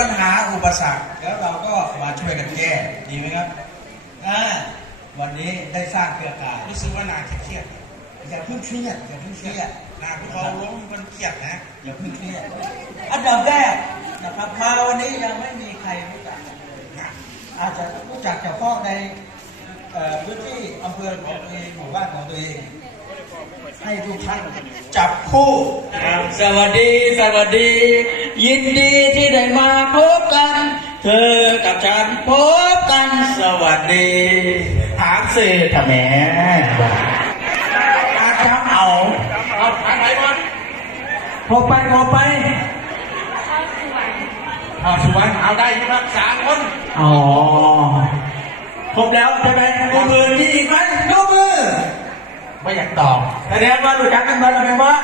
ปัญหาอุปสรรคแล้วเราก็มาช่วยกันแก้ดีไหมครับวันนี้ได้สร้างเครือข่ายรู้สึกว่านาเครียดอย่าเพิ่งเครียดอย่าเพิ่งเครียดนาพวกเราล้มมันเครียดนะอย่าเพิ่งเครียดอันดับแรกนะครับมาวันนี้ยังไม่มีใครรู้จักอาจจะรู้จักเฉพาะในพื้นที่อำเภอของตัวเองหมู่บ้านของตัวเองให้ทุกท่านจับคู่สวัสดีสวัสดี ยินดีที่ได้มาพบกันเธอกับฉันพบกันสวัสดีถามเสถทำแม่อาจารย์เอาทางไหนก่อนพอไปสุวรรณเอาได้ครับ3 คนอ๋อครบแล้วใช่ไหมยกมือที่อีกไหมยกมือไม่อยากตอบแสดงว่ารู้จักกันมาแล้วไหมวะ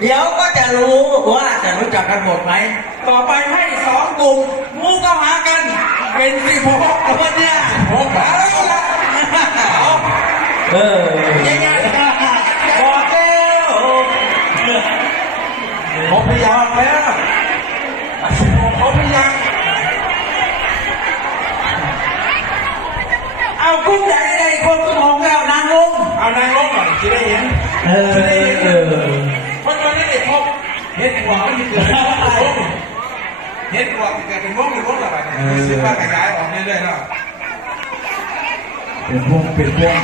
เดี๋ยวก็จะรู้ว่าจะรู้จักกันหมดไหมต่อไปให้2 กลุ่มมูเข้าหากันเป็น16 คนเนี่ยง่ายๆบอกแล้วผมพยายามแล้วผมพยายามเอากุ้งใหญ่ในคนสมองแล้วนางลงเอานางลงหน่อยจะได้เห็นคนตอนนี้เด็กพบเห็นหัวมันเกิดเห็นหัวเกิดเป็นวงอะไรเนี่ยรู้สึกว่าขยายออกเรื่อยๆเนาะเป็นพวง